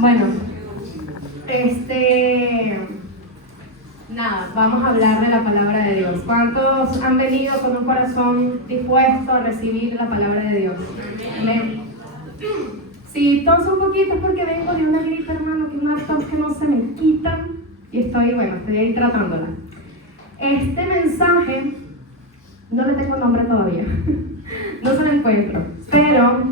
Bueno, nada, vamos a hablar de la palabra de Dios. ¿Cuántos han venido con un corazón dispuesto a recibir la palabra de Dios? Amén. Si toso un poquito es porque vengo de una gripe, hermano, que una tos que no se me quita y estoy ahí tratándola. Este mensaje no le tengo nombre todavía, no se lo encuentro, pero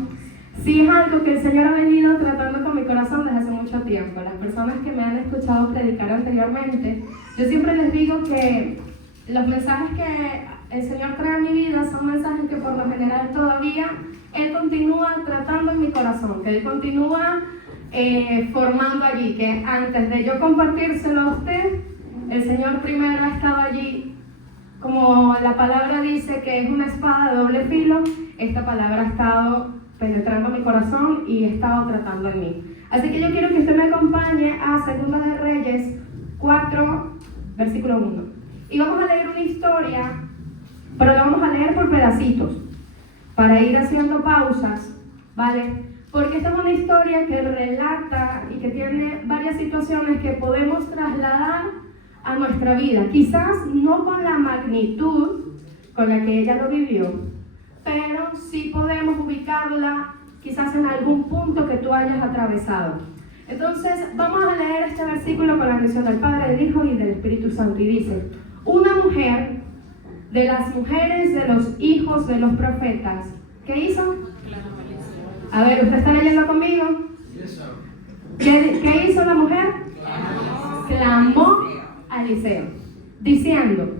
sí es algo que el Señor ha venido tratando con mi corazón desde hace mucho tiempo. Las personas que me han escuchado predicar anteriormente, yo siempre les digo que los mensajes que el Señor trae a mi vida son mensajes que por lo general todavía Él continúa tratando en mi corazón, que Él continúa formando allí, que antes de yo compartírselo a usted, el Señor primero ha estado allí. Como la palabra dice que es una espada de doble filo, esta palabra ha estado penetrando mi corazón y he estado tratando en mí. Así que yo quiero que usted me acompañe a 2 de Reyes 4, versículo 1. Y vamos a leer una historia, pero la vamos a leer por pedacitos, para ir haciendo pausas, ¿vale? Porque esta es una historia que relata y que tiene varias situaciones que podemos trasladar a nuestra vida. Quizás no con la magnitud con la que ella lo vivió, pero sí podemos ubicarla quizás en algún punto que tú hayas atravesado. Entonces vamos a leer este versículo con la bendición del Padre, del Hijo y del Espíritu Santo, y dice: una mujer de las mujeres de los hijos de los profetas, ¿qué hizo? A ver, ¿usted está leyendo conmigo? ¿Qué hizo la mujer? Clamó a Eliseo, diciendo: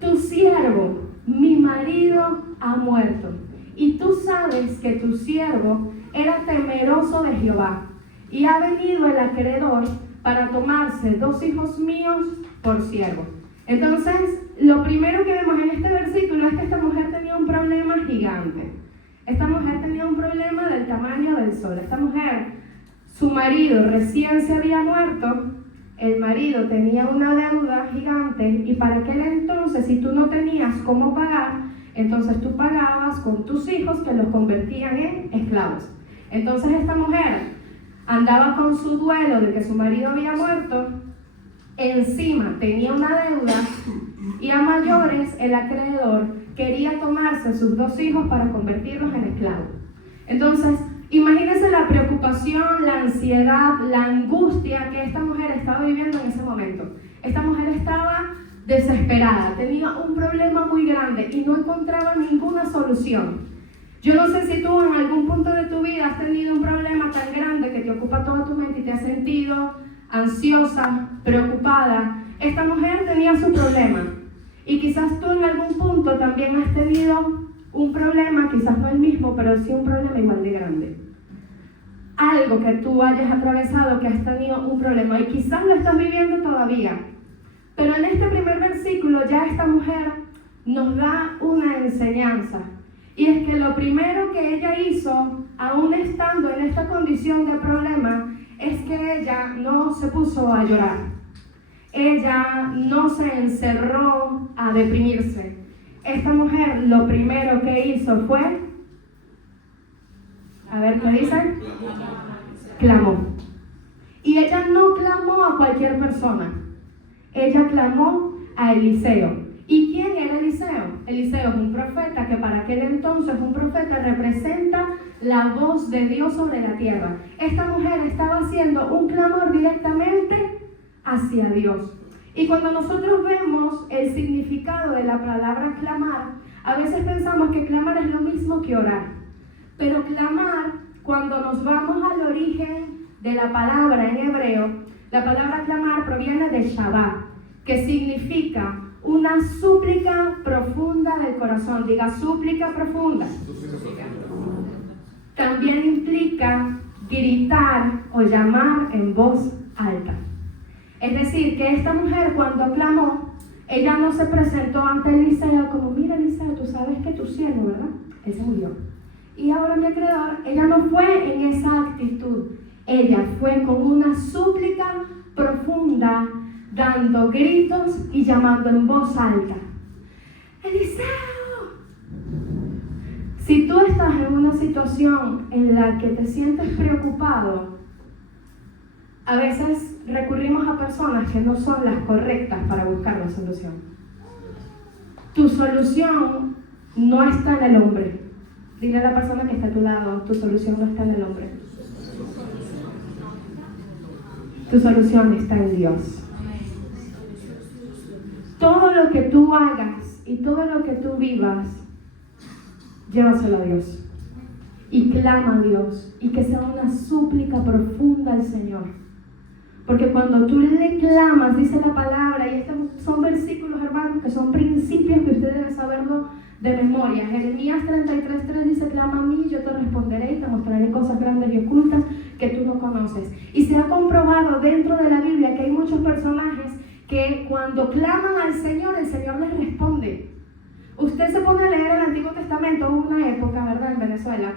tu siervo, mi marido, ha muerto, y tú sabes que tu siervo era temeroso de Jehová, y ha venido el acreedor para tomarse 2 hijos míos por siervo. Entonces, lo primero que vemos en este versículo es que esta mujer tenía un problema gigante. Esta mujer tenía un problema del tamaño del sol. Esta mujer, su marido recién se había muerto, el marido tenía una deuda gigante, y para aquel entonces, si tú no tenías cómo pagar, entonces tú pagabas con tus hijos, que los convertían en esclavos. Entonces esta mujer andaba con su duelo de que su marido había muerto, encima tenía una deuda, y a mayores el acreedor quería tomarse sus 2 hijos para convertirlos en esclavos. Entonces, imagínense la preocupación, la ansiedad, la angustia que esta mujer estaba viviendo en ese momento. Esta mujer estaba desesperada, tenía un problema muy grande y no encontraba ninguna solución. Yo no sé si tú en algún punto de tu vida has tenido un problema tan grande que te ocupa toda tu mente y te has sentido ansiosa, preocupada. Esta mujer tenía su problema, y quizás tú en algún punto también has tenido un problema, quizás no el mismo, pero sí un problema igual de grande. Algo que tú hayas atravesado, que has tenido un problema, y quizás lo estás viviendo todavía. Pero en este primer versículo ya esta mujer nos da una enseñanza. Y es que lo primero que ella hizo, aún estando en esta condición de problema, es que ella no se puso a llorar. Ella no se encerró a deprimirse. Esta mujer lo primero que hizo fue, a ver qué dice, clamó. Y ella no clamó a cualquier persona, ella clamó a Eliseo. ¿Y quién era Eliseo? Eliseo es un profeta que para aquel entonces un profeta representa la voz de Dios sobre la tierra. Esta mujer estaba haciendo un clamor directamente hacia Dios. Y cuando nosotros vemos el significado de la palabra clamar, a veces pensamos que clamar es lo mismo que orar. Pero clamar, cuando nos vamos al origen de la palabra en hebreo, la palabra clamar proviene de Shabbat, que significa una súplica profunda del corazón. Diga, súplica profunda. También implica gritar o llamar en voz alta. Es decir, que esta mujer cuando clamó, ella no se presentó ante Eliseo como: mira, Eliseo, tú sabes que tu siervo, ¿verdad? Él se murió. Y ahora mi acreedor. Ella no fue en esa actitud. Ella fue con una súplica profunda, dando gritos y llamando en voz alta: ¡Eliseo! Si tú estás en una situación en la que te sientes preocupado, A veces recurrimos a personas que no son las correctas para buscar la solución. Tu solución no está en el hombre. Dile a la persona que está a tu lado, tu solución no está en el hombre. Tu solución está en Dios. Todo lo que tú hagas y todo lo que tú vivas, llévaselo a Dios. Y clama a Dios. Y que sea una súplica profunda al Señor. Porque cuando tú le clamas, dice la palabra, y estos son versículos, hermanos, que son principios que usted debe saberlo de memoria. Jeremías 33:3 dice: clama a mí, yo te responderé y te mostraré cosas grandes y ocultas que tú no conoces. Y se ha comprobado dentro de la Biblia que hay muchos personajes que cuando claman al Señor, el Señor les responde. Usted se pone a leer el Antiguo Testamento. Hubo una época, ¿verdad?, en Venezuela,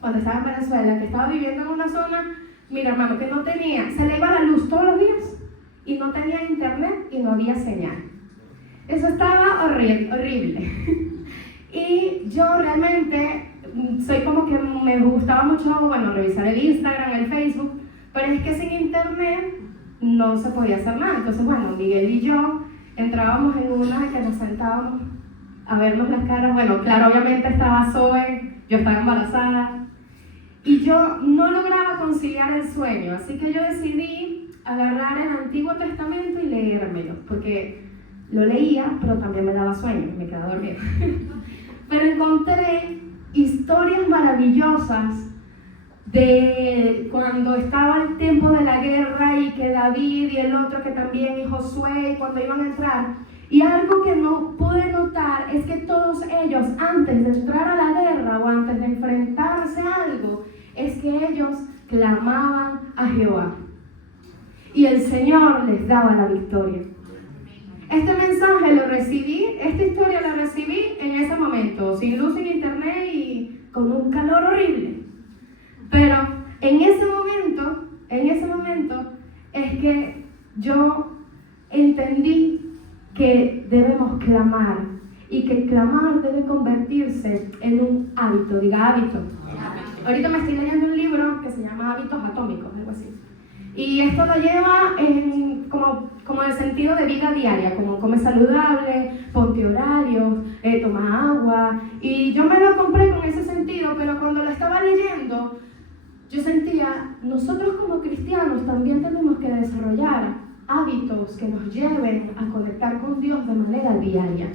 cuando estaba en Venezuela, que estaba viviendo en una zona, mira, hermano, que no tenía, se le iba la luz todos los días y no tenía internet y no había señal. Eso estaba horrible. Y yo realmente soy como que me gustaba mucho, bueno, revisar el Instagram, el Facebook, pero es que sin internet no se podía hacer nada. Entonces, bueno, Miguel y yo entrábamos en una que nos sentábamos a vernos las caras. Bueno, claro, obviamente estaba Zoe, yo estaba embarazada y yo no lograba conciliar el sueño, así que yo decidí agarrar el Antiguo Testamento y leérmelo, porque lo leía, pero también me daba sueño, me quedaba dormida. Pero encontré historias maravillosas de cuando estaba el tiempo de la guerra y que David y el otro que también, y Josué, cuando iban a entrar. Y algo que no pude notar es que todos ellos, antes de entrar a la guerra o antes de enfrentarse a algo, es que ellos clamaban a Jehová. Y el Señor les daba la victoria. Este mensaje lo recibí, esta historia la recibí en ese momento, sin luz, sin internet y con un calor horrible. Pero en ese momento es que yo entendí que debemos clamar y que el clamar debe convertirse en un hábito, diga hábito. Ahorita me estoy leyendo un libro que se llama Hábitos Atómicos, algo así. Y esto lo lleva en como el sentido de vida diaria, como come saludable, ponte horarios, toma agua. Y yo me lo compré con ese sentido, pero cuando lo estaba leyendo, yo sentía, nosotros como cristianos también tenemos que desarrollar hábitos que nos lleven a conectar con Dios de manera diaria.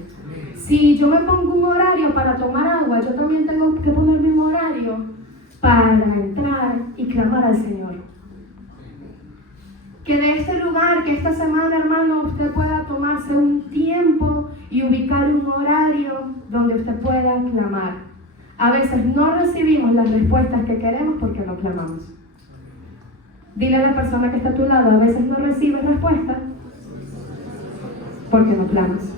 Si yo me pongo un horario para tomar agua, yo también tengo que ponerme un horario para entrar y clamar al Señor. Que de este lugar, que esta semana, hermano, usted pueda tomarse un tiempo y ubicar un horario donde usted pueda clamar. A veces no recibimos las respuestas que queremos porque no clamamos. Dile a la persona que está a tu lado, a veces no recibes respuestas porque no clamas.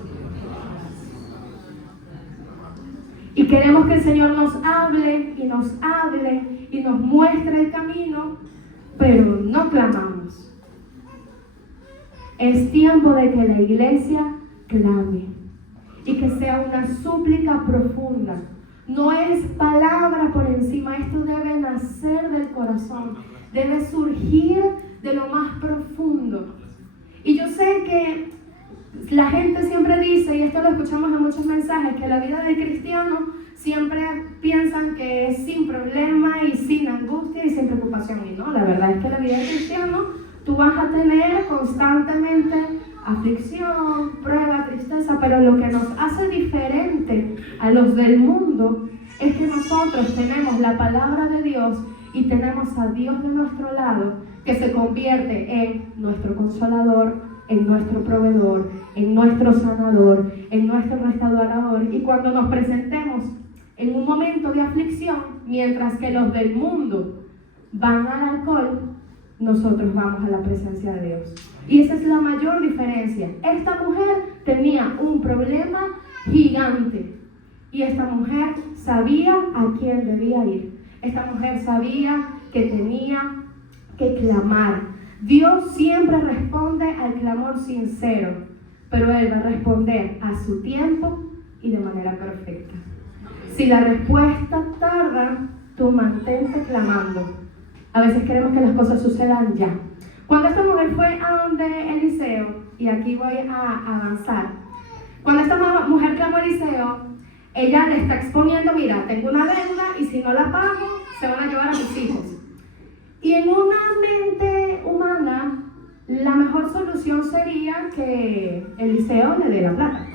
Y queremos que el Señor nos hable y nos muestre el camino, pero no clamamos. Es tiempo de que la iglesia clame y que sea una súplica profunda. No es palabra por encima, esto debe nacer del corazón, debe surgir de lo más profundo. Y yo sé que la gente siempre dice, y esto lo escuchamos en muchos mensajes, que la vida del cristiano siempre piensan que es sin problema y sin angustia y sin preocupación. Y no, la verdad es que la vida del cristiano, tú vas a tener constantemente aflicción, prueba, tristeza, pero lo que nos hace diferente a los del mundo es que nosotros tenemos la palabra de Dios y tenemos a Dios de nuestro lado, que se convierte en nuestro consolador, en nuestro proveedor, en nuestro sanador, en nuestro restaurador. Y cuando nos presentemos en un momento de aflicción, mientras que los del mundo van al alcohol, nosotros vamos a la presencia de Dios. Y esa es la mayor diferencia. Esta mujer tenía un problema gigante y esta mujer sabía a quién debía ir. Esta mujer sabía que tenía que clamar. Dios siempre responde al clamor sincero, pero Él va a responder a su tiempo y de manera perfecta. Si la respuesta tarda, tú mantente clamando. A veces queremos que las cosas sucedan ya. Cuando esta mujer fue a donde Eliseo, y aquí voy a avanzar, cuando esta mujer clamó a Eliseo, ella le está exponiendo, mira, tengo una deuda y si no la pago, se van a llevar a mis hijos. Y en una mente humana, la mejor solución sería que Eliseo le dé la plata.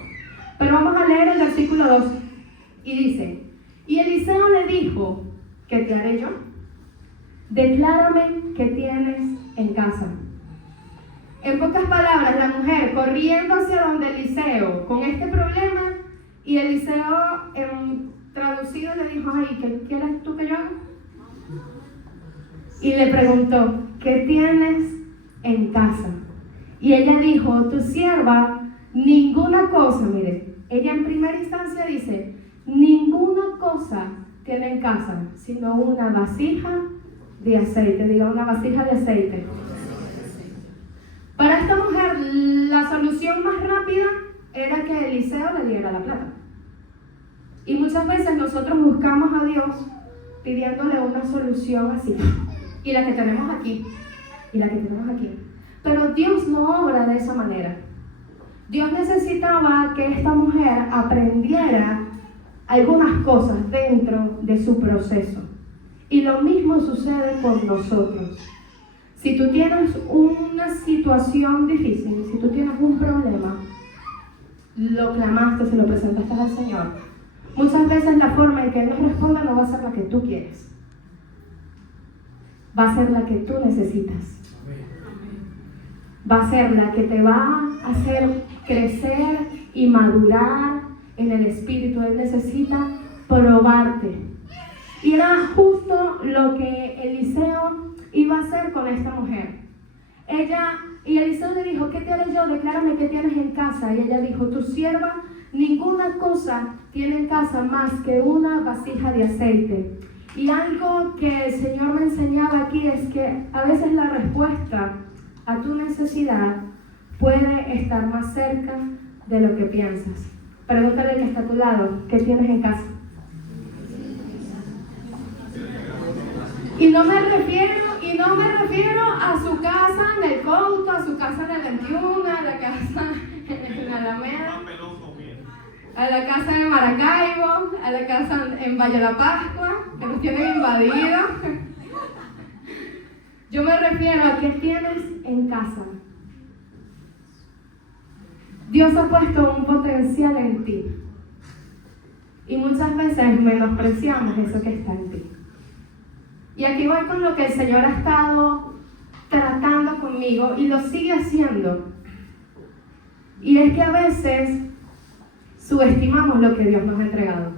Pero vamos a leer el versículo 2 y dice, y Eliseo le dijo, ¿qué te haré yo? Declárame qué tienes en casa. En pocas palabras, la mujer corriendo hacia donde Eliseo con este problema, y Eliseo traducido le dijo, ay, ¿qué quieres tú que yo haga? Y le preguntó, ¿qué tienes en casa? Y ella dijo, tu sierva, ninguna cosa, mire, ella en primera instancia dice, ninguna cosa tiene en casa, sino una vasija de aceite. Diga, una vasija de aceite. Para esta mujer, la solución más rápida era que Eliseo le diera la plata. Y muchas veces nosotros buscamos a Dios pidiéndole una solución así. Y la que tenemos aquí. Y la que tenemos aquí. Pero Dios no obra de esa manera. Dios necesitaba que esta mujer aprendiera algunas cosas dentro de su proceso. Y lo mismo sucede con nosotros. Si tú tienes una situación difícil, si tú tienes un problema, lo clamaste, se lo presentaste al Señor, muchas veces la forma en que Él nos responda no va a ser la que tú quieres. Va a ser la que tú necesitas. Va a ser la que te va a hacer crecer y madurar en el Espíritu. Él necesita probarte. Y era justo lo que Eliseo iba a hacer con esta mujer. Y Eliseo le dijo, ¿qué te haré yo? Declárame qué tienes en casa. Y ella dijo, tu sierva ninguna cosa tiene en casa más que una vasija de aceite. Y algo que el Señor me enseñaba aquí es que a veces la respuesta a tu necesidad puede estar más cerca de lo que piensas. Pregúntale al que está a tu lado, ¿qué tienes en casa? Y no me refiero a su casa en el Couto, a su casa en el 21, a la casa en la Alameda, a la casa de Maracaibo, a la casa en Valle de la Pascua, que nos tienen invadidos. Yo me refiero a qué tienes en casa. Dios ha puesto un potencial en ti. Y muchas veces menospreciamos eso que está en ti. Y aquí voy con lo que el Señor ha estado tratando conmigo y lo sigue haciendo. Y es que a veces subestimamos lo que Dios nos ha entregado.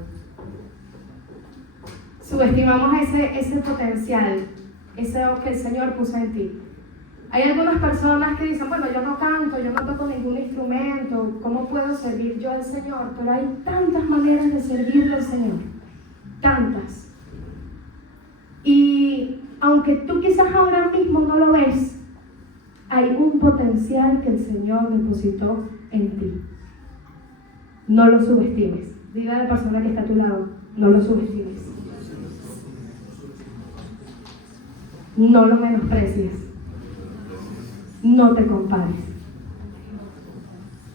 Subestimamos ese potencial, eso que el Señor puso en ti. Hay algunas personas que dicen, bueno, yo no canto, yo no toco ningún instrumento, ¿cómo puedo servir yo al Señor? Pero hay tantas maneras de servirle al Señor, tantas. Y aunque tú quizás ahora mismo no lo ves, hay un potencial que el Señor depositó en ti. No lo subestimes. Dile a la persona que está a tu lado, no lo subestimes. No lo menosprecies. No te compares.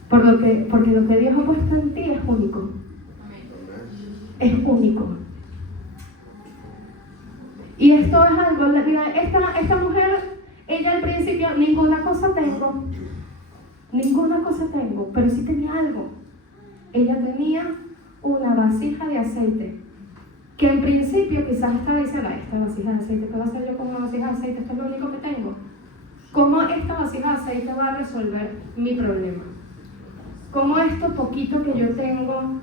Porque lo que Dios ha puesto en ti es único. Es único. Y esto es algo, mira, esta mujer, ella al principio, ninguna cosa tengo, pero sí tenía algo. Ella tenía una vasija de aceite, que en principio quizás estaba diciendo, esta vasija de aceite, ¿qué voy a hacer yo con una vasija de aceite? Esto es lo único que tengo. ¿Cómo esta vasija de aceite va a resolver mi problema? ¿Cómo esto poquito que yo tengo,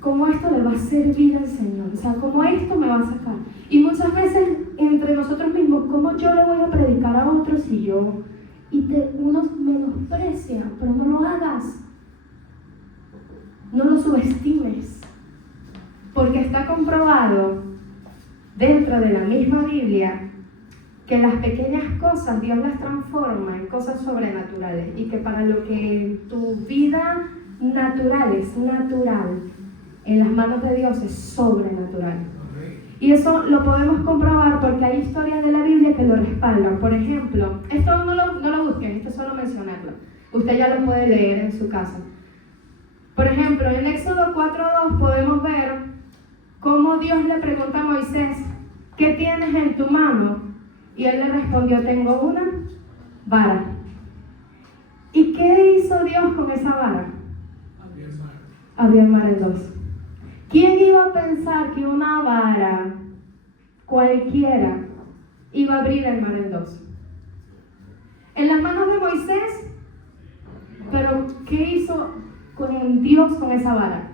cómo esto le va a servir al Señor? O sea, ¿cómo esto me va a sacar? Y muchas veces entre nosotros mismos, ¿cómo yo le voy a predicar a otros si yo? Y uno menosprecia, pero no lo hagas. No lo subestimes. Porque está comprobado dentro de la misma Biblia que las pequeñas cosas Dios las transforma en cosas sobrenaturales y que para lo que tu vida natural es natural, en las manos de Dios es sobrenatural. Y eso lo podemos comprobar porque hay historias de la Biblia que lo respaldan. Por ejemplo, esto no lo busquen, esto es solo mencionarlo. Usted ya lo puede leer en su casa. Por ejemplo, en Éxodo 4:2 podemos ver cómo Dios le pregunta a Moisés, ¿qué tienes en tu mano? Y él le respondió, tengo una vara. ¿Y qué hizo Dios con esa vara? Abrió el mar en dos. ¿Quién iba a pensar que una vara cualquiera iba a abrir el mar en dos? En las manos de Moisés, pero ¿qué hizo con Dios con esa vara?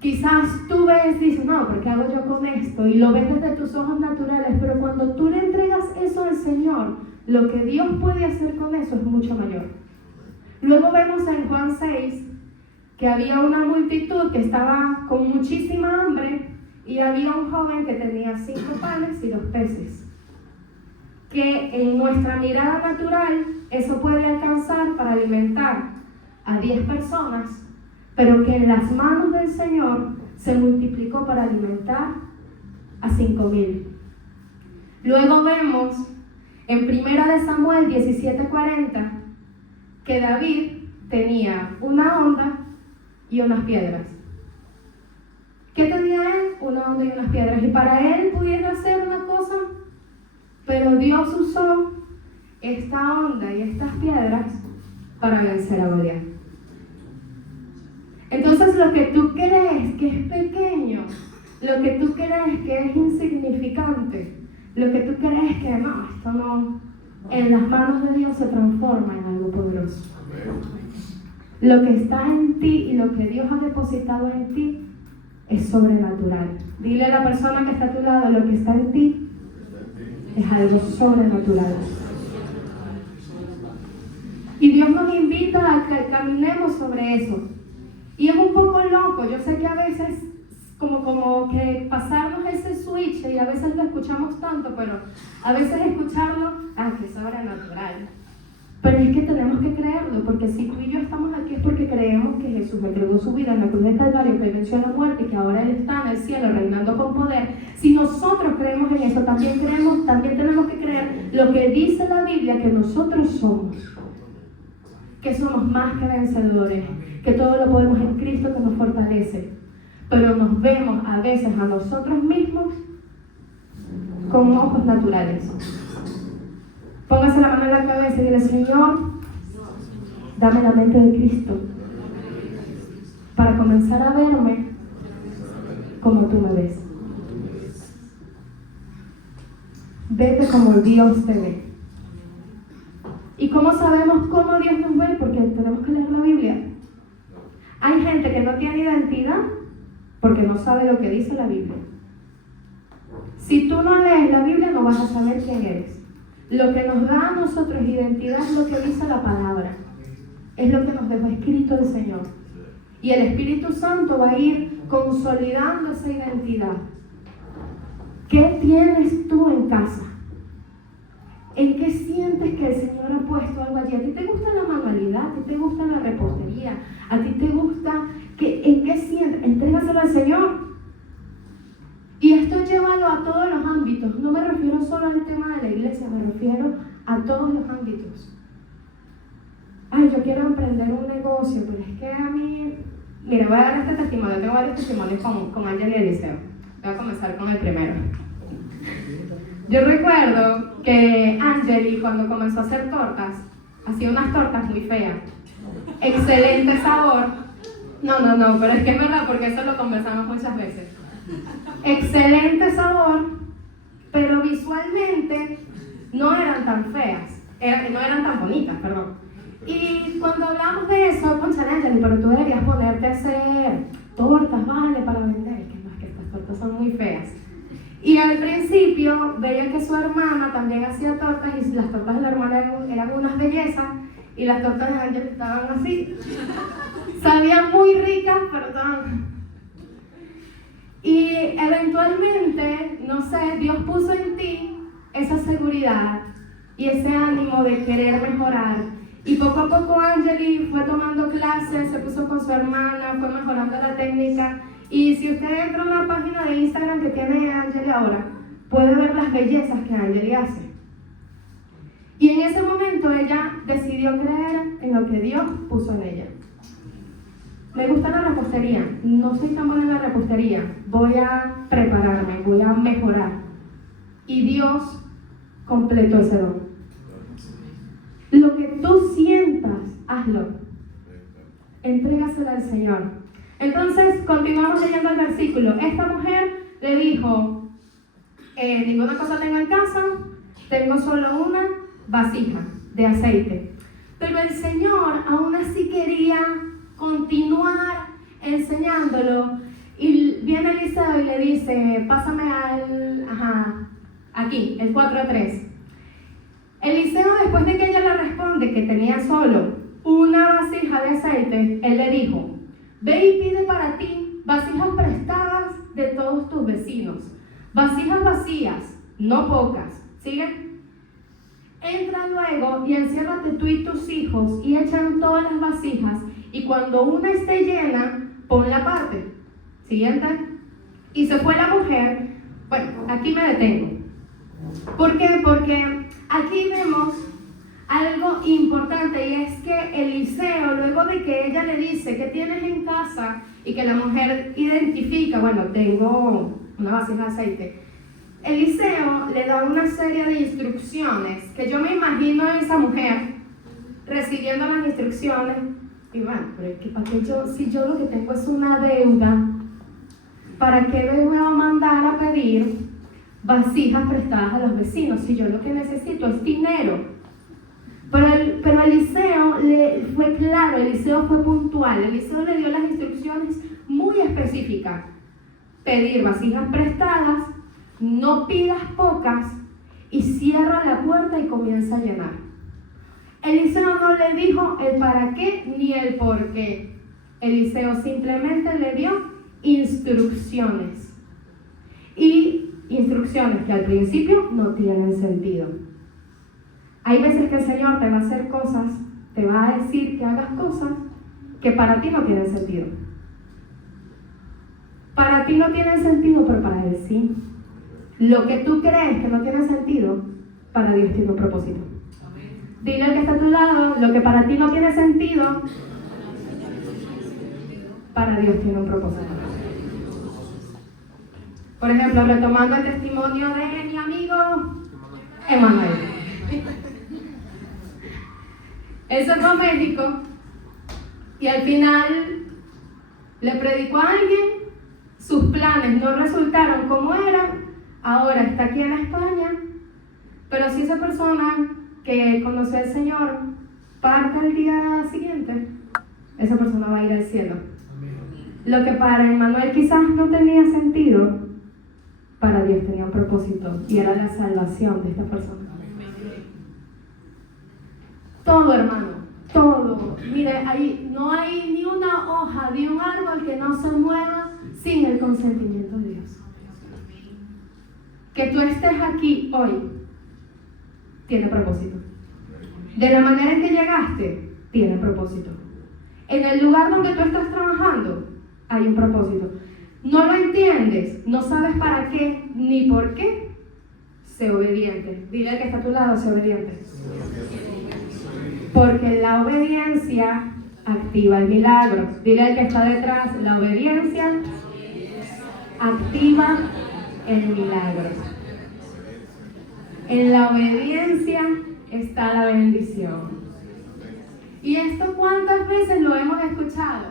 Quizás tú ves, dices, no, ¿pero qué hago yo con esto? Y lo ves desde tus ojos naturales, pero cuando tú le entregas eso al Señor, lo que Dios puede hacer con eso es mucho mayor. Luego vemos en Juan 6 que había una multitud que estaba con muchísima hambre y había un joven que tenía 5 panes y 2 peces. Que en nuestra mirada natural eso puede alcanzar para alimentar a 10 personas, pero que en las manos del Señor se multiplicó para alimentar a 5,000. Luego vemos en 1 Samuel 17:40 que David tenía una onda y unas piedras. ¿Qué tenía él? Una onda y unas piedras. Y para él pudiera hacer una cosa, pero Dios usó esta onda y estas piedras para vencer a Goliat. Entonces lo que tú crees que es pequeño, lo que tú crees que es insignificante, lo que tú crees que no, esto no, en las manos de Dios se transforma en algo poderoso. Lo que está en ti y lo que Dios ha depositado en ti es sobrenatural. Dile a la persona que está a tu lado, lo que está en ti es algo sobrenatural. Y Dios nos invita a que caminemos sobre eso. Y es un poco loco, yo sé que a veces como que pasarnos ese switch, y a veces lo escuchamos tanto, pero a veces escucharlo, que es sobrenatural. Pero es que tenemos que creerlo, porque si tú y yo estamos aquí es porque creemos que Jesús entregó su vida en la cruz del Calvario, que venció la muerte y que ahora Él está en el cielo reinando con poder. Si nosotros creemos en eso, también tenemos que creer lo que dice la Biblia, que nosotros somos. Que somos más que vencedores, que todo lo podemos en Cristo que nos fortalece. Pero nos vemos a veces a nosotros mismos con ojos naturales. Póngase la mano en la cabeza y dile, Señor, dame la mente de Cristo para comenzar a verme como tú me ves. Vete como Dios te ve. ¿Y cómo sabemos cómo Dios nos ve? Porque tenemos que leer la Biblia. Hay gente que no tiene identidad porque no sabe lo que dice la Biblia. Si tú no lees la Biblia, no vas a saber quién eres. Lo que nos da a nosotros identidad es lo que dice la palabra. Es lo que nos dejó escrito el Señor. Y el Espíritu Santo va a ir consolidando esa identidad. ¿Qué tienes tú en casa? ¿En qué sientes que el Señor ha puesto algo allí? ¿A ti te gusta la manualidad? ¿A ti te gusta la repostería? ¿A ti te gusta? ¿En qué sientes? Entrégaselo al Señor. Y esto llévalo a todos los ámbitos. No me refiero solo al tema de la iglesia, me refiero a todos los ámbitos. Yo quiero emprender un negocio, pero es que a mí... Mira, voy a dar este testimonio. Tengo varios testimonios con Ángel y Eliseo. Voy a comenzar con el primero. Yo recuerdo que Angeli, cuando comenzó a hacer tortas, hacía unas tortas muy feas. Excelente sabor. No, pero es que es verdad, porque eso lo conversamos muchas veces. Excelente sabor, pero visualmente no eran tan feas, no eran tan bonitas, perdón. Y cuando hablamos de eso, conchale, Angeli, pero tú deberías ponerte a hacer tortas, vale, para vender. Que más que estas tortas son muy feas. Y al principio veía que su hermana también hacía tortas y las tortas de la hermana eran unas bellezas y las tortas de Ángel estaban así. Sabían muy ricas, pero estaban... Y eventualmente, no sé, Dios puso en ti esa seguridad y ese ánimo de querer mejorar. Y poco a poco Angeli fue tomando clases, se puso con su hermana, fue mejorando la técnica Y si usted entra en la página de Instagram que tiene Angeli ahora, puede ver las bellezas que Angeli hace. Y en ese momento ella decidió creer en lo que Dios puso en ella. Me gusta la repostería, no soy tan buena en la repostería, voy a prepararme, voy a mejorar. Y Dios completó ese don. Lo que tú sientas, hazlo. Entrégaselo al Señor. Entonces, continuamos leyendo el versículo. Esta mujer le dijo, ninguna cosa tengo en casa, tengo solo una vasija de aceite. Pero el Señor aún así quería continuar enseñándolo. Y viene Eliseo y le dice, pásame aquí, el 4:3. Eliseo, después de que ella le responde que tenía solo una vasija de aceite, él le dijo, ve y pide para ti vasijas prestadas de todos tus vecinos, vasijas vacías, no pocas. ¿Sigue? Entra luego y enciérrate tú y tus hijos y echan todas las vasijas, y cuando una esté llena, ponla aparte. Siguiente. Y se fue la mujer. Bueno, aquí me detengo. ¿Por qué? Porque aquí vemos algo importante, y es que Eliseo, luego de que ella le dice ¿qué tienes en casa? Y que la mujer identifica, bueno, tengo una vasija de aceite, Eliseo le da una serie de instrucciones que yo me imagino a esa mujer recibiendo las instrucciones y bueno, pero es que para qué si yo lo que tengo es una deuda, ¿para qué me voy a mandar a pedir vasijas prestadas a los vecinos si yo lo que necesito es dinero? Pero Eliseo fue claro, Eliseo fue puntual, Eliseo le dio las instrucciones muy específicas. Pedir vasijas prestadas, no pidas pocas, y cierra la puerta y comienza a llenar. Eliseo no le dijo el para qué ni el por qué. Eliseo simplemente le dio instrucciones. Y instrucciones que al principio no tienen sentido. Hay veces que el Señor te va a hacer cosas, te va a decir que hagas cosas que para ti no tienen sentido. Para ti no tienen sentido, pero para Él sí. Lo que tú crees que no tiene sentido, para Dios tiene un propósito. Dile al que está a tu lado, lo que para ti no tiene sentido, para Dios tiene un propósito. Por ejemplo, retomando el testimonio de mi amigo Emanuel. Él se fue a México y al final le predicó a alguien, sus planes no resultaron como eran, ahora está aquí en España, pero si esa persona que conoció al Señor parte al día siguiente, esa persona va a ir al cielo. Lo que para Emanuel quizás no tenía sentido, para Dios tenía un propósito, y era la salvación de esta persona. Todo, hermano, todo. Mire, no hay ni una hoja de un árbol que no se mueva sin el consentimiento de Dios. Que tú estés aquí hoy tiene propósito. De la manera en que llegaste, tiene propósito. En el lugar donde tú estás trabajando, hay un propósito. No lo entiendes, no sabes para qué ni por qué, sé obediente. Dile al que está a tu lado, sé obediente. Porque la obediencia activa el milagro. Dile al que está detrás, la obediencia activa el milagro. En la obediencia está la bendición. ¿Y esto cuántas veces lo hemos escuchado?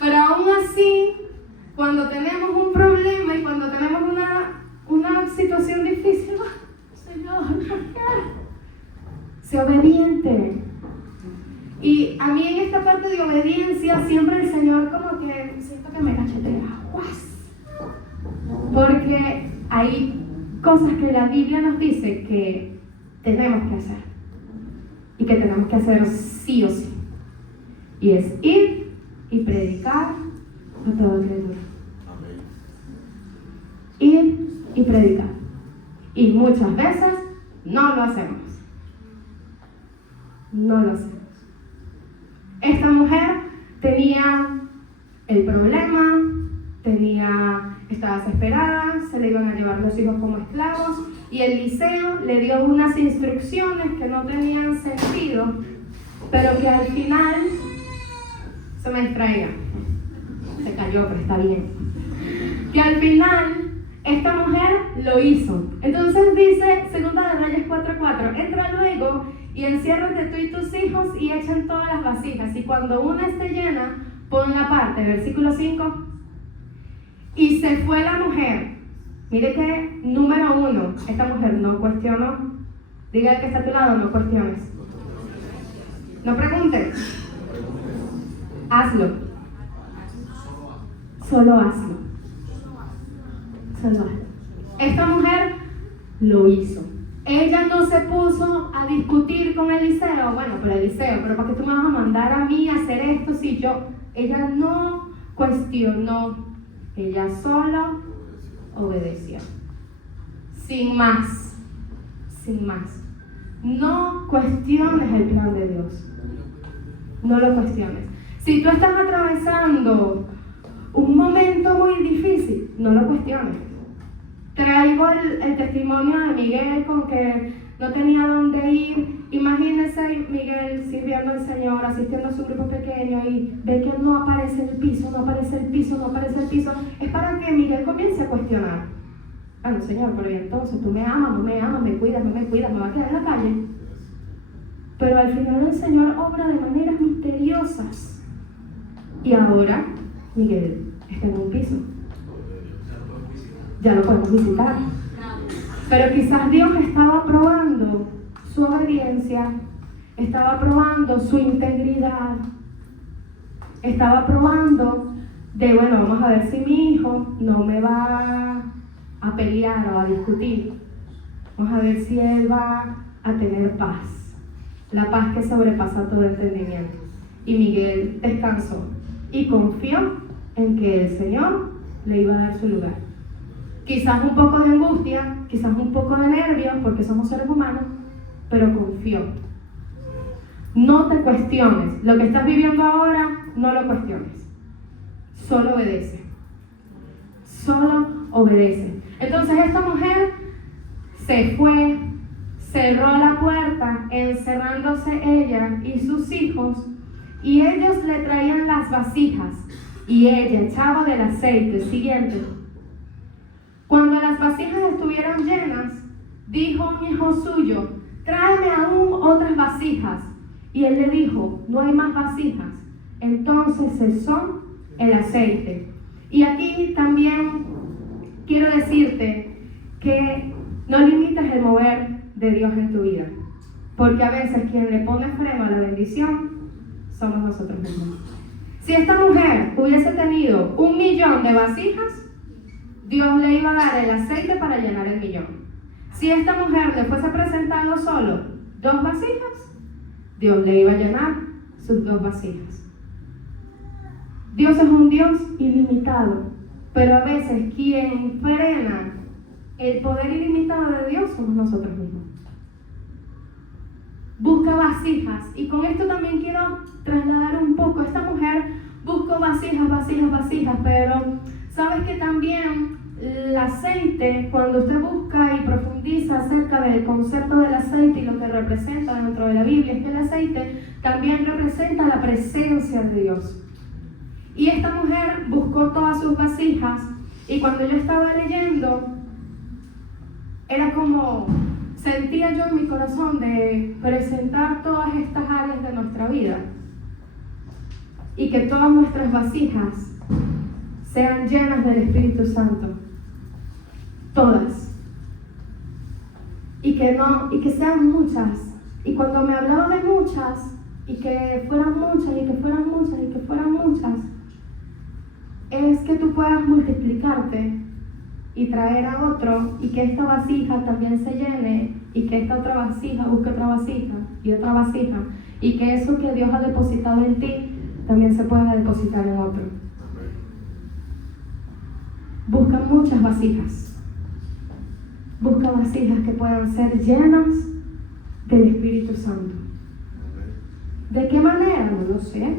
Pero aún así, cuando tenemos un problema y cuando tenemos una situación difícil, Señor, ¿por qué? Sé obediente. Y a mí en esta parte de obediencia siempre el Señor como que siento que me cachetea. Porque hay cosas que la Biblia nos dice que tenemos que hacer. Y que tenemos que hacer sí o sí. Y es ir y predicar a toda criatura. Ir y predicar. Y muchas veces no lo hacemos. No lo hacemos. Esta mujer tenía el problema, estaba desesperada, se le iban a llevar los hijos como esclavos y Eliseo le dio unas instrucciones que no tenían sentido, pero que al final se me distraía. Se cayó, pero está bien. Que al final esta mujer lo hizo. Entonces dice, 2 de Reyes 4:4, entra luego y enciérrate tú y tus hijos y echen todas las vasijas. Y cuando una esté llena, ponla aparte. Versículo 5. Y se fue la mujer. Mire que, número 1, esta mujer no cuestionó. Diga al que está a tu lado, no cuestiones. No preguntes. Hazlo. Solo hazlo. Solo hazlo. Esta mujer lo hizo. Ella no se puso a discutir con Eliseo. Bueno, pero Eliseo, ¿pero para qué tú me vas a mandar a mí a hacer esto si yo? Ella no cuestionó. Ella solo obedeció. Sin más. Sin más. No cuestiones el plan de Dios. No lo cuestiones. Si tú estás atravesando un momento muy difícil, no lo cuestiones. Traigo el testimonio de Miguel con que no tenía dónde ir. Imagínense Miguel sirviendo al Señor, asistiendo a su grupo pequeño y ve que no aparece el piso, no aparece el piso, no aparece el piso. Es para que Miguel comience a cuestionar. Bueno, Señor, pero ¿y entonces tú me amas, no me amas, me cuidas, no me cuidas, me vas a quedar en la calle? Pero al final el Señor obra de maneras misteriosas. Y ahora Miguel está en un piso. Ya lo podemos visitar. Pero quizás Dios estaba probando su obediencia, estaba probando su integridad, estaba probando de, bueno, vamos a ver si mi hijo no me va a pelear o a discutir. Vamos a ver si él va a tener paz, la paz que sobrepasa todo entendimiento. Y Miguel descansó y confió en que el Señor le iba a dar su lugar. Quizás un poco de angustia, quizás un poco de nervios, porque somos seres humanos, pero confió. No te cuestiones. Lo que estás viviendo ahora, no lo cuestiones. Solo obedece. Solo obedece. Entonces esta mujer se fue, cerró la puerta, encerrándose ella y sus hijos, y ellos le traían las vasijas, y ella echaba del aceite. Siguiente. Cuando las vasijas estuvieron llenas, dijo un hijo suyo, tráeme aún otras vasijas. Y él le dijo, no hay más vasijas. Entonces cesó el aceite. Y aquí también quiero decirte que no limites el mover de Dios en tu vida. Porque a veces quien le pone freno a la bendición somos nosotros mismos. Si esta mujer hubiese tenido 1.000.000 de vasijas, Dios le iba a dar el aceite para llenar el 1.000.000. Si esta mujer le fuese presentado solo 2 vasijas, Dios le iba a llenar sus 2 vasijas. Dios es un Dios ilimitado, pero a veces quien frena el poder ilimitado de Dios somos nosotros mismos. Busca vasijas, y con esto también quiero trasladar un poco. Esta mujer buscó vasijas, pero sabes que también el aceite, cuando usted busca y profundiza acerca del concepto del aceite y lo que representa dentro de la Biblia, es que el aceite también representa la presencia de Dios. Y esta mujer buscó todas sus vasijas, y cuando yo estaba leyendo, era como sentía yo en mi corazón de presentar todas estas áreas de nuestra vida y que todas nuestras vasijas sean llenas del Espíritu Santo, todas, y que sean muchas. Y cuando me hablaba de muchas, y que fueran muchas, y que fueran muchas, y que fueran muchas, es que tú puedas multiplicarte y traer a otro, y que esta vasija también se llene, y que esta otra vasija busque otra vasija, y otra vasija, y que eso que Dios ha depositado en ti también se pueda depositar en otro. Busca muchas vasijas. Busca vasijas que puedan ser llenas del Espíritu Santo. ¿De qué manera? No lo sé.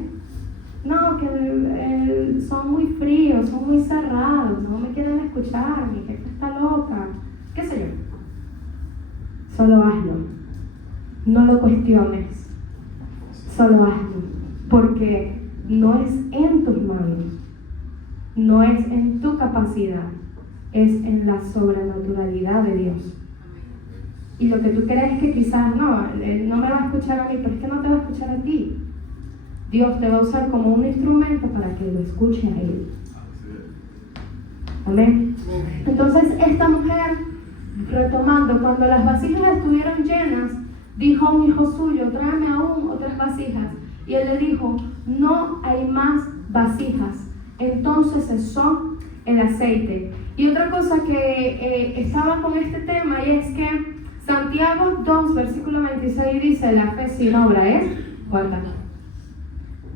no, que son muy fríos, son muy cerrados, no me quieren escuchar, mi jefa está loca, qué sé yo. Solo hazlo, no lo cuestiones, solo hazlo, porque no es en tus manos, no es en tu capacidad, es en la sobrenaturalidad de Dios. Y lo que tú crees que quizás él no me va a escuchar a mí, pero es que no te va a escuchar a ti. Dios te va a usar como un instrumento para que lo escuche a Él. Amén. Entonces esta mujer, retomando, cuando las vasijas estuvieron llenas, dijo a un hijo suyo, tráeme aún otras vasijas. Y él le dijo, no hay más vasijas. Entonces cesó el aceite. Y otra cosa que estaba con este tema, y es que Santiago 2, versículo 26 dice, la fe sin obra es muerta.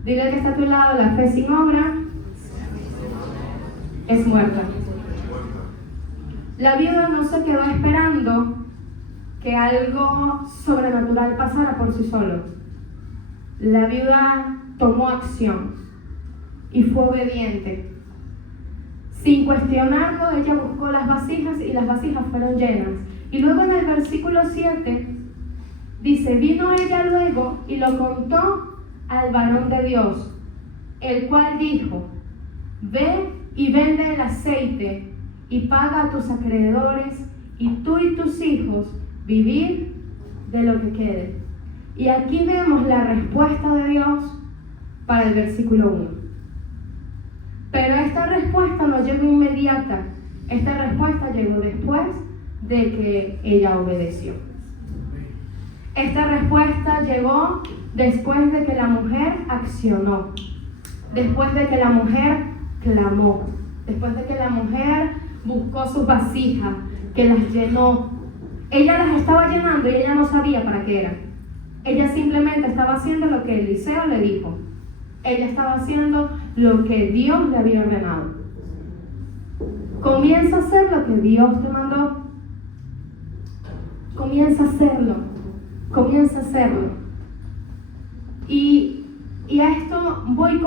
Dile al que está a tu lado, la fe sin obra es muerta. La viuda no se quedó esperando que algo sobrenatural pasara por sí solo. La viuda tomó acción y fue obediente. Sin cuestionarlo, ella buscó las vasijas y las vasijas fueron llenas. Y luego en el versículo 7 dice, vino ella luego y lo contó al varón de Dios, el cual dijo, ve y vende el aceite y paga a tus acreedores y tú y tus hijos vivir de lo que quede. Y aquí vemos la respuesta de Dios para el versículo 1. Pero esta respuesta no llegó inmediata, esta respuesta llegó después de que ella obedeció. Esta respuesta llegó después de que la mujer accionó, después de que la mujer clamó, después de que la mujer buscó sus vasijas, que las llenó. Ella las estaba llenando y ella no sabía para qué era. Ella simplemente estaba haciendo lo que Eliseo le dijo. Ella estaba haciendo lo que Dios le había ordenado. Comienza a hacer lo que Dios te mandó. Comienza a hacerlo. Comienza a hacerlo. Y a esto voy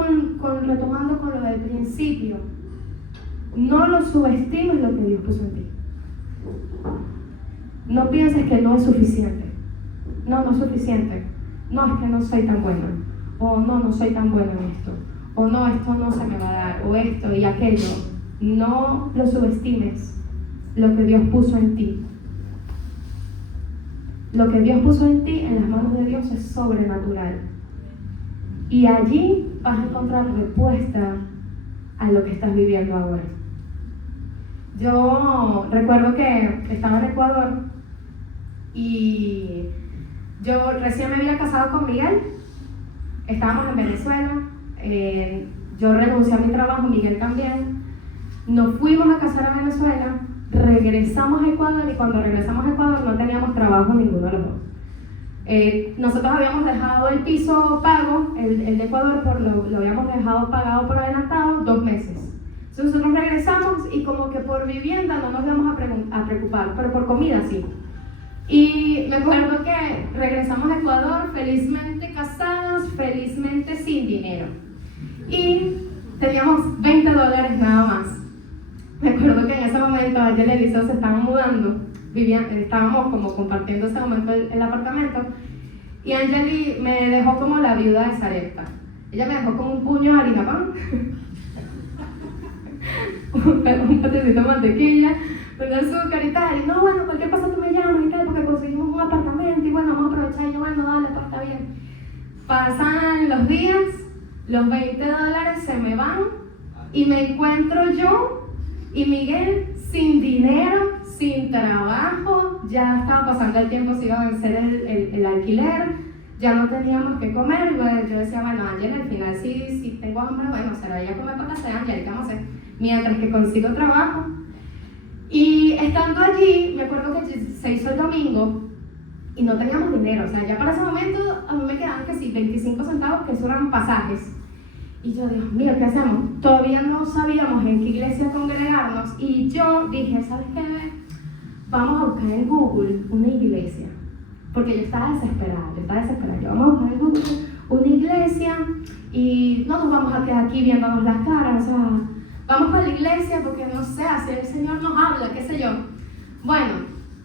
retomando con lo del principio. No lo subestimes lo que Dios puso en ti. No pienses que no es suficiente. No es suficiente. No, es que no soy tan buena. O no soy tan buena en esto. O no, esto no se me va a dar. O esto y aquello. No lo subestimes lo que Dios puso en ti. Lo que Dios puso en ti, en las manos de Dios, es sobrenatural. Y allí vas a encontrar respuesta a lo que estás viviendo ahora. Yo recuerdo que estaba en Ecuador y yo recién me había casado con Miguel. Estábamos en Venezuela. Yo renuncié a mi trabajo, Miguel también. Nos fuimos a casar a Venezuela. Regresamos a Ecuador y cuando regresamos a Ecuador no teníamos trabajo ninguno de los dos. Nosotros habíamos dejado el piso pago, el de Ecuador, lo habíamos dejado pagado por adelantado 2 meses. Entonces nosotros regresamos y como que por vivienda no nos íbamos a preocupar, pero por comida sí. Y me acuerdo que regresamos a Ecuador felizmente casados, felizmente sin dinero. Y teníamos $20 nada más. Me acuerdo que en ese momento Angel y Eliseo se estaban mudando, estábamos como compartiendo ese momento el apartamento, y Angeli me dejó como la viuda de Sarepta. Ella me dejó como un puño de harina pan, un potecito de mantequilla, un azúcar y tal. Y no, bueno, cualquier cosa tú me llamas y tal, porque conseguimos un apartamento y bueno, vamos a aprovechar. Y yo, bueno, dale, pues está bien. Pasan los días, los $20 se me van y me encuentro yo y Miguel sin dinero, sin trabajo. Ya estaba pasando el tiempo, se iba a vencer el alquiler, ya no teníamos que comer. Y bueno, yo decía, bueno, Ángel, al final si tengo hambre, bueno, se la voy a comer para casa de Ángel, ¿qué vamos a hacer? Mientras que consigo trabajo. Y estando allí, me acuerdo que se hizo el domingo y no teníamos dinero. O sea, ya para ese momento a mí me quedaban que sí, 25 centavos, que eso eran pasajes. Y yo, Dios mío, ¿qué hacemos? Todavía no sabíamos en qué iglesia congregarnos. Y yo dije, ¿sabes qué? Vamos a buscar en Google una iglesia. Porque yo estaba desesperada. Yo, vamos a buscar en Google una iglesia y no nos vamos a quedar aquí viéndonos las caras, o sea, vamos para la iglesia porque no sé, si el Señor nos habla, qué sé yo. Bueno,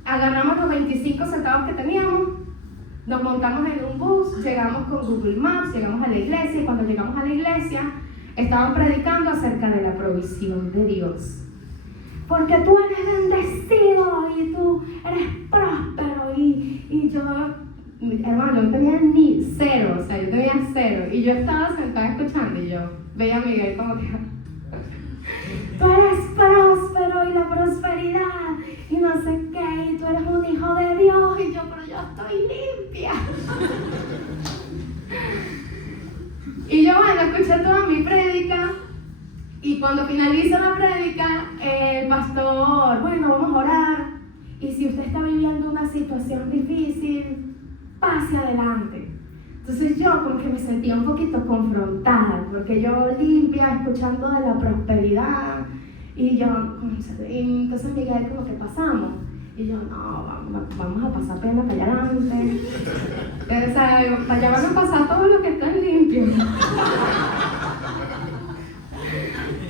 agarramos los 25 centavos que teníamos, nos montamos en un bus, llegamos con Google Maps, llegamos a la iglesia y cuando llegamos a la iglesia estaban predicando acerca de la provisión de Dios. Porque tú eres bendecido y tú eres próspero y yo, hermano, yo tenía ni cero, o sea, yo tenía cero y yo estaba sentada escuchando y yo veía a Miguel como que tú eres próspero y la prosperidad y no sé qué, y tú eres un hijo de Dios y yo, pero yo estoy limpia. Y yo, bueno, escuché toda mi prédica y cuando finaliza la prédica, el pastor, bueno, vamos a orar y si usted está viviendo una situación difícil, pase adelante. Entonces yo como que me sentía un poquito confrontada, porque yo limpia, escuchando de la prosperidad, y yo, y entonces Miguel como que pasamos, y yo, no, vamos a pasar pena para allá adelante, o sea, para allá van a pasar todo lo que está limpio.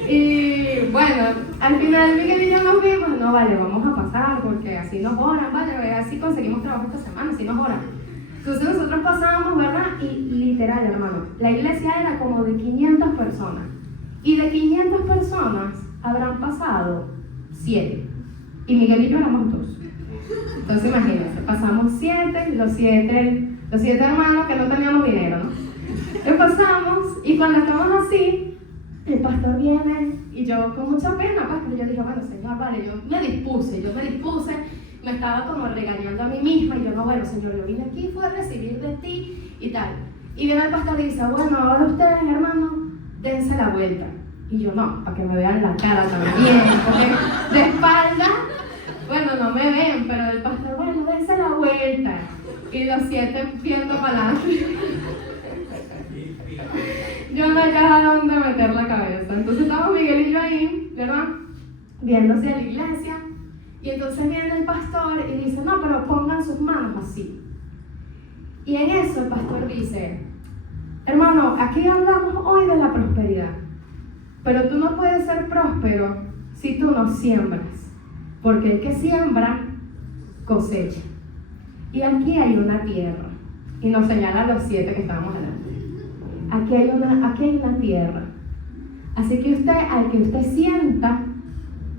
Y bueno, al final Miguel y yo nos vimos, no vale, vamos a pasar, porque así nos oran, vale, así conseguimos trabajo esta semana, así nos oran. Entonces nosotros pasábamos, ¿verdad? Y literal, hermano, la iglesia era como de 500 personas. Y de 500 personas habrán pasado 7. Y Miguel y yo éramos 2. Entonces imagínense, pasamos 7, los siete hermanos que no teníamos dinero, ¿no? Entonces pasamos y cuando estamos así, el pastor viene y yo con mucha pena, pues, pero yo dije, bueno, Señor, vale, yo me dispuse. Me estaba como regañando a mí misma y yo, no, bueno, Señor, yo vine aquí, fue a recibir de ti y tal. Y viene el pastor y dice, bueno, ahora ustedes, hermanos, dense la vuelta. Y yo, no, para que me vean la cara también, porque de espalda, bueno, no me ven, pero el pastor, bueno, dense la vuelta. Y los 7 viendo para adelante. Yo no hallaba dónde meter la cabeza. Entonces estamos Miguel y yo ahí, ¿verdad? Viendo hacia la iglesia. Y entonces viene el pastor y dice, no, pero pongan sus manos así. Y en eso el pastor dice, hermano, aquí hablamos hoy de la prosperidad, pero tú no puedes ser próspero si tú no siembras, porque el que siembra, cosecha. Y aquí hay una tierra, y nos señala a los 7 que estábamos delante. Aquí hay una tierra. Así que usted, al que usted sienta,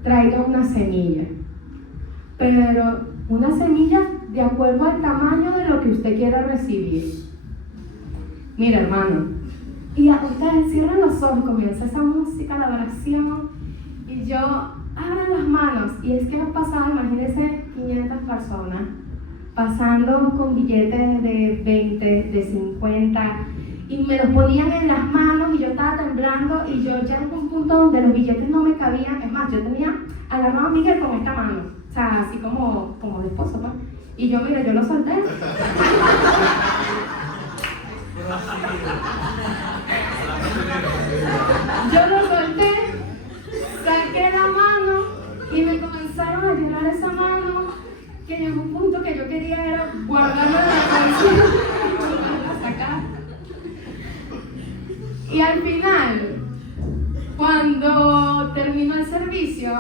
traiga una semilla. Pero una semilla de acuerdo al tamaño de lo que usted quiera recibir. Mira, hermano, y ustedes cierran los ojos, comienza esa música, la oración, y yo abran las manos, y es que nos pasaba, imagínense, 500 personas, pasando con billetes de 20, de 50, y me los ponían en las manos, y yo estaba temblando, y yo ya en un punto donde los billetes no me cabían, es más, yo tenía agarrado a Miguel con esta mano, o sea, así como de esposo, pues. Y yo, mira, yo lo solté. Yo lo solté, saqué la mano y me comenzaron a llenar esa mano, que llegó un punto que yo quería era guardarla en la bolsa y volverla a sacar. Y al final, cuando terminó el servicio,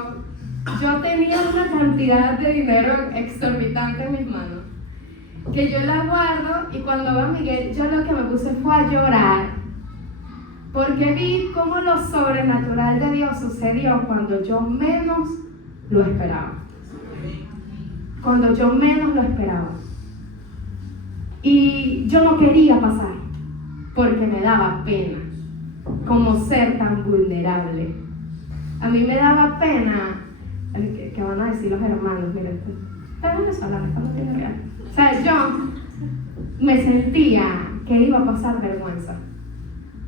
yo tenía una cantidad de dinero exorbitante en mis manos, que yo la guardo, y cuando veo a Miguel, yo lo que me puse fue a llorar, porque vi cómo lo sobrenatural de Dios sucedió cuando yo menos lo esperaba. Cuando yo menos lo esperaba. Y yo no quería pasar, porque me daba pena, como ser tan vulnerable. A mí me daba pena, que van a decir los hermanos, miren, están venezolanos, estamos bien real. O sea, yo me sentía que iba a pasar vergüenza.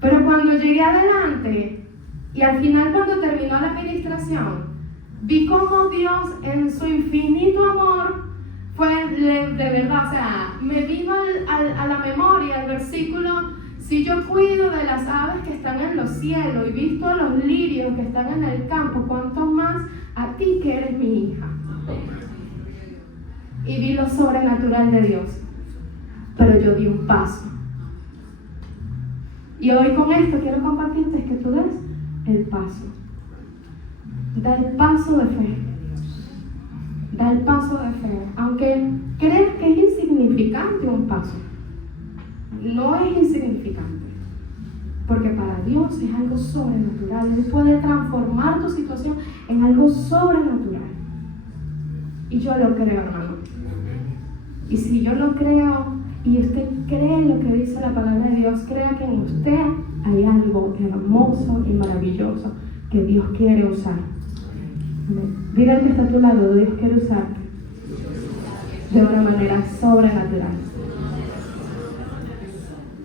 Pero cuando llegué adelante, y al final cuando terminó la administración, vi cómo Dios en su infinito amor fue de verdad, o sea, me vino a la memoria el versículo: si yo cuido de las aves que están en los cielos y visto a los lirios que están en el campo, ¿cuánto más a ti que eres mi hija? Y vi lo sobrenatural de Dios. Pero yo di un paso. Y hoy con esto quiero compartirte es que tú des el paso. Da el paso de fe. Da el paso de fe. Aunque creas que es insignificante un paso, no es insignificante. Porque para Dios es algo sobrenatural. Él puede transformar tu situación en algo sobrenatural. Y yo lo creo, hermano. Y si yo lo creo y usted cree lo que dice la palabra de Dios, crea que en usted hay algo hermoso y maravilloso que Dios quiere usar. Diga al que está a tu lado, Dios quiere usarte de una manera sobrenatural.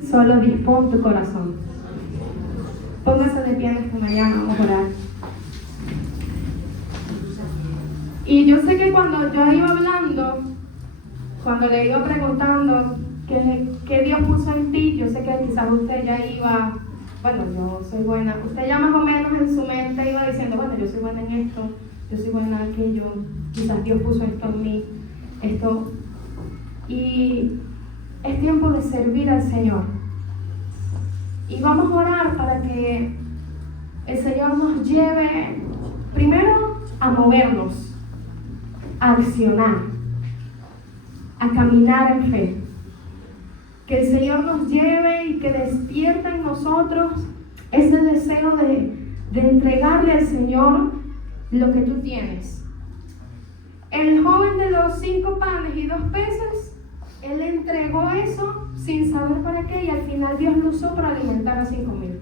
Solo dispón tu corazón. Póngase de pie en esta mañana, vamos a orar. Y yo sé que cuando yo iba hablando, cuando le iba preguntando qué Dios puso en ti, yo sé que quizás usted ya iba, bueno, yo soy buena, usted ya más o menos en su mente iba diciendo, bueno, yo soy buena en esto, yo soy buena en aquello, quizás Dios puso esto en mí, esto. Y es tiempo de servir al Señor. Y vamos a orar para que el Señor nos lleve primero a movernos, a accionar, a caminar en fe. Que el Señor nos lleve y que despierte en nosotros ese deseo de entregarle al Señor lo que tú tienes. El joven de los 5 panes y 2 peces, él entregó eso sin saber para qué y al final Dios lo usó para alimentar a 5,000.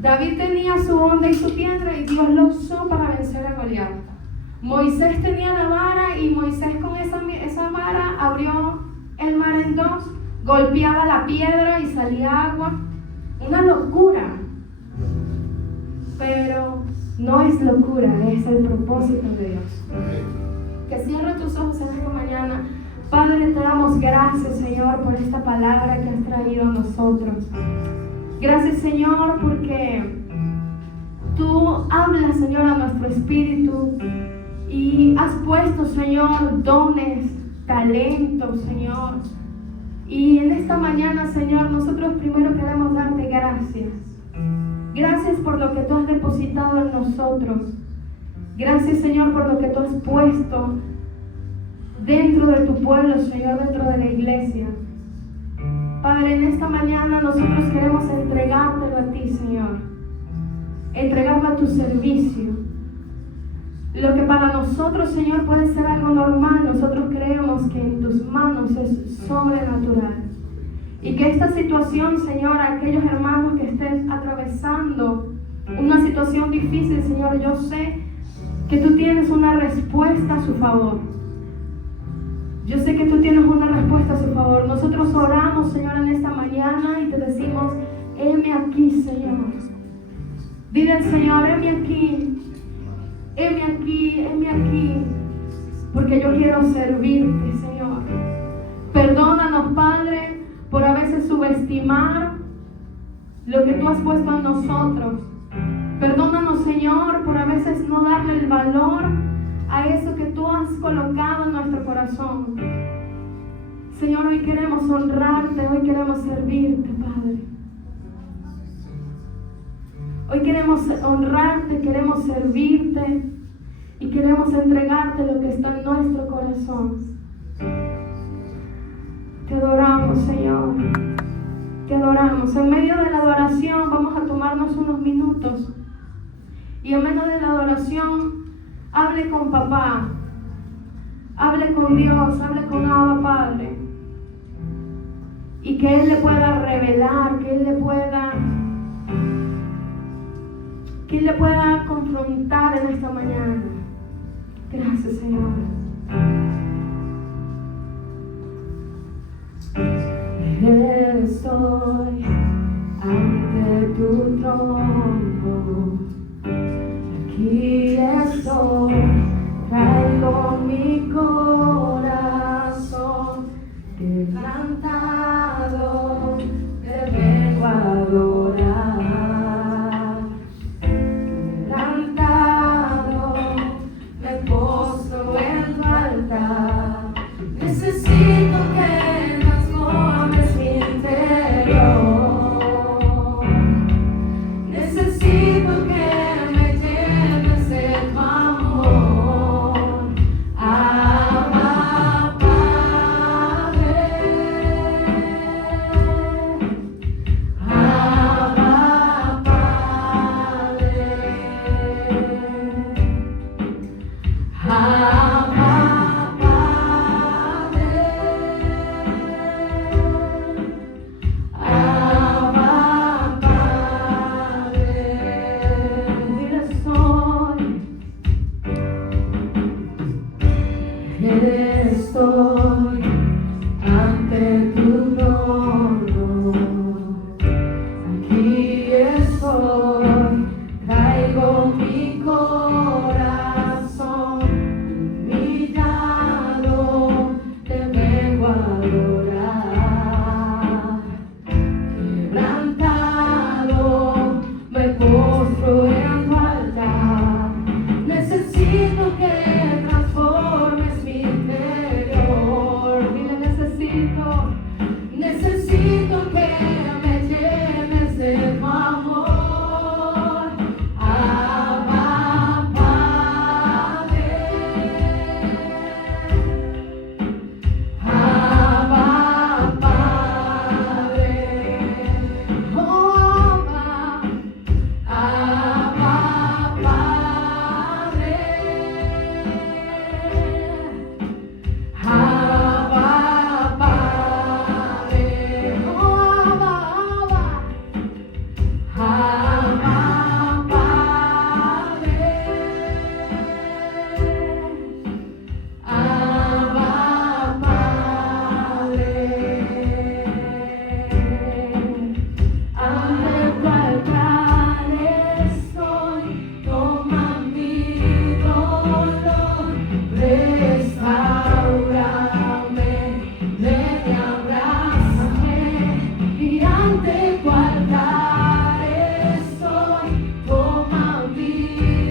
David tenía su onda y su piedra y Dios lo usó para vencer a Goliat. Moisés tenía la vara y Moisés con esa vara abrió el mar en 2, golpeaba la piedra y salía agua. Una locura. Pero no es locura, es el propósito de Dios. Que cierre tus ojos en esta mañana. Padre, te damos gracias, Señor, por esta palabra que has traído a nosotros. Gracias, Señor, porque tú hablas, Señor, a nuestro espíritu y has puesto, Señor, dones, talentos, Señor. Y en esta mañana, Señor, nosotros primero queremos darte gracias. Gracias por lo que tú has depositado en nosotros. Gracias, Señor, por lo que tú has puesto dentro de tu pueblo, Señor, dentro de la iglesia. Padre, en esta mañana nosotros queremos entregártelo a ti, Señor. Entregarlo a tu servicio. Lo que para nosotros, Señor, puede ser algo normal, nosotros creemos que en tus manos es sobrenatural. Y que esta situación, Señor, a aquellos hermanos que estén atravesando una situación difícil, Señor, yo sé que tú tienes una respuesta a su favor. Yo sé que tú tienes una respuesta a su favor. Nosotros oramos, Señor, en esta mañana y te decimos, heme aquí, Señor. Dile al Señor, heme aquí, heme aquí, heme aquí, porque yo quiero servirte, Señor. Perdónanos, Padre, por a veces subestimar lo que tú has puesto en nosotros. Perdónanos, Señor, por a veces no darle el valor a eso que tú has colocado en nuestro corazón. Señor, hoy queremos honrarte, hoy queremos servirte, Padre. Hoy queremos honrarte, queremos servirte y queremos entregarte lo que está en nuestro corazón. Te adoramos, Señor. Te adoramos. En medio de la adoración vamos a tomarnos unos minutos. Y en medio de la adoración, hable con papá. Hable con Dios, hable con Abba, Padre. Y que Él le pueda revelar, que Él le pueda confrontar en esta mañana. Gracias, Señor. Estoy ante tu trono, aquí estoy, traigo mi corazón quebrantado, te vengo a adorar. Quebrantado, me postro en tu altar, necesito que transformes mi interior. estoy ante tu trono. Aquí estoy, traigo mi corazón humillado, te vengo a adorar. Quebrantado, me postro en tu altar. Necesito que transformes mi interior. Dile, necesito que me llenes de tu amor. Abba, Padre. Abba, Padre. Oh, Abba. Abba, Padre. Abba, Padre. Oh, Abba, Abba. Abba, Padre. Abba, Padre. Ante tu altar estoy, toma mi dolor, restaurame, ven y abrázame. Y ante tu altar estoy, toma mi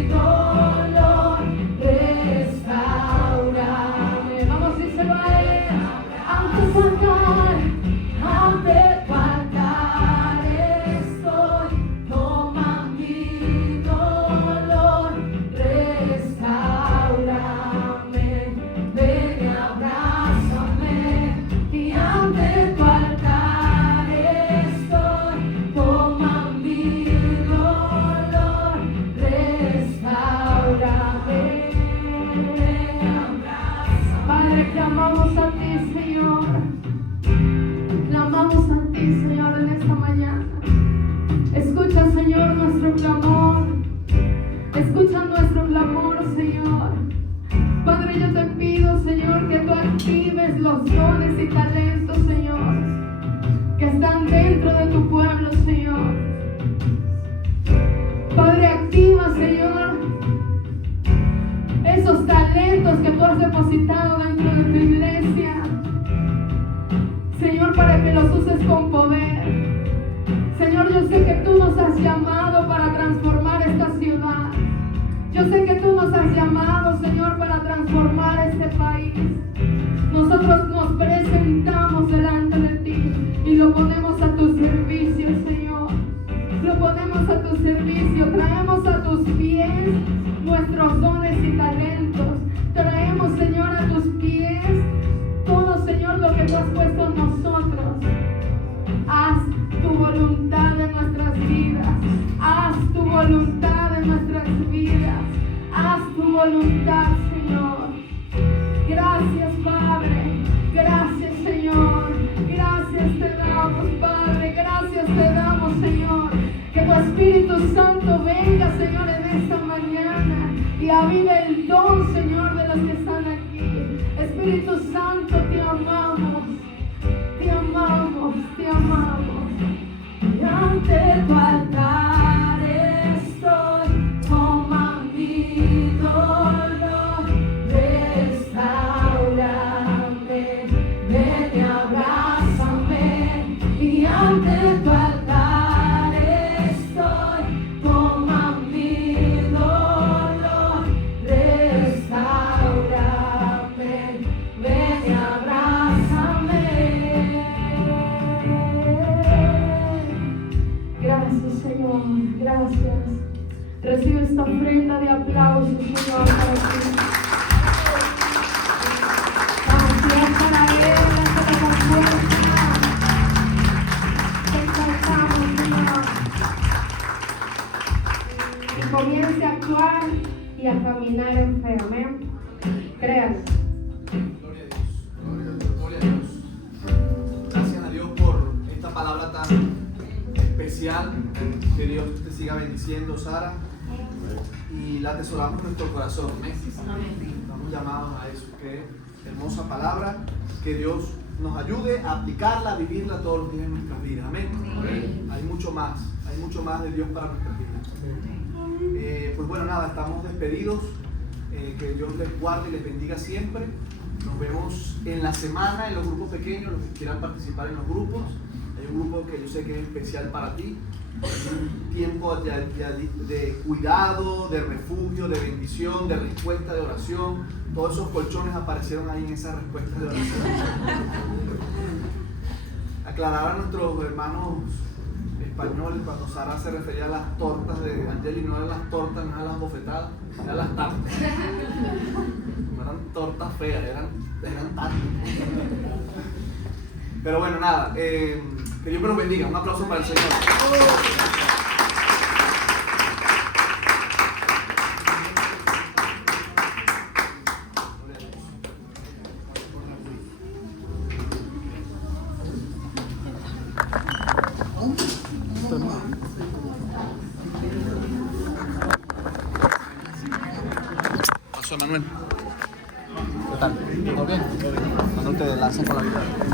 dolor, restaurame. Vamos, díselo a él. Ante tu altar estoy, toma mi dolor, restaurame, ven y abrázame. Y ante tu altar estoy, toma mi dolor, restaurame, ven y abrázame. Padre, clamamos a ti, Señor. Clamamos a ti, Señor, en esta mañana. Escucha, Señor, nuestro clamor. Escucha nuestro clamor, Señor. Padre, yo te pido, Señor, que tú actives los dones y talentos, Señor, que están dentro de tu pueblo, Señor. Padre, activa, Señor, esos talentos que tú has depositado dentro de tu iglesia, Señor, para que los uses con poder. Señor, yo sé que tú nos has llamado para transformar esta ciudad. Yo sé que tú nos has llamado, Señor, para transformar este país. Nosotros nos presentamos delante de ti y lo ponemos a tu servicio, Señor. Lo ponemos a tu servicio. Traemos a tus pies nuestros dones y talentos. Traemos, Señor, a tus pies todo, Señor, lo que tú has puesto en nosotros. Haz tu voluntad en nuestras vidas. Haz tu voluntad en nuestras vidas. Haz tu voluntad, Señor. Gracias, Padre. Gracias, Señor. Gracias te damos, Padre. Gracias te damos, Señor. Que tu Espíritu Santo venga, Señor, en esta mañana y avive el don, Señor, de los que están aquí. Espíritu Santo, te amamos. Te amamos, te amamos. Y ante tu altar estoy, toma mi dolor, restaurame, ven y abrázame. Y ante tu altar estoy, toma mi dolor, restaurame, ven y abrázame. Gracias, Señor, gracias. Recibe esta ofrenda de aplausos, Señor, para ti. Gracias para Él, hasta la confianza. Te exaltamos, Señor. Y comience a actuar y a caminar en fe, amén. Créalo. Gloria a Dios, gloria a Dios. Gracias a Dios por esta palabra tan especial. Que Dios te siga bendiciendo, Sara. Y la atesoramos en nuestro corazón. Estamos llamados a eso, que hermosa palabra. Que Dios nos ayude a aplicarla, a vivirla todos los días en nuestras vidas. Amén. Amén. Hay mucho más de Dios para nuestras vidas. Pues bueno, nada, estamos despedidos. Que Dios les guarde y les bendiga siempre. Nos vemos en la semana en los grupos pequeños, los que quieran participar en los grupos. Hay un grupo que yo sé que es especial para ti. Un tiempo de cuidado, de refugio, de bendición, de respuesta de oración. Todos esos colchones aparecieron ahí en esas respuestas de oración. Aclarar a nuestros hermanos españoles cuando Sara se refería a las tortas de Angeli, no eran las tortas, no eran las bofetadas, eran las tartas. No eran tortas feas, eran tartas. Pero bueno, nada, que Dios me los bendiga. Un aplauso para el Señor. Pasó, Manuel. ¿Qué tal? ¿Todo bien? ¿Cuándo te lanzas con la vida?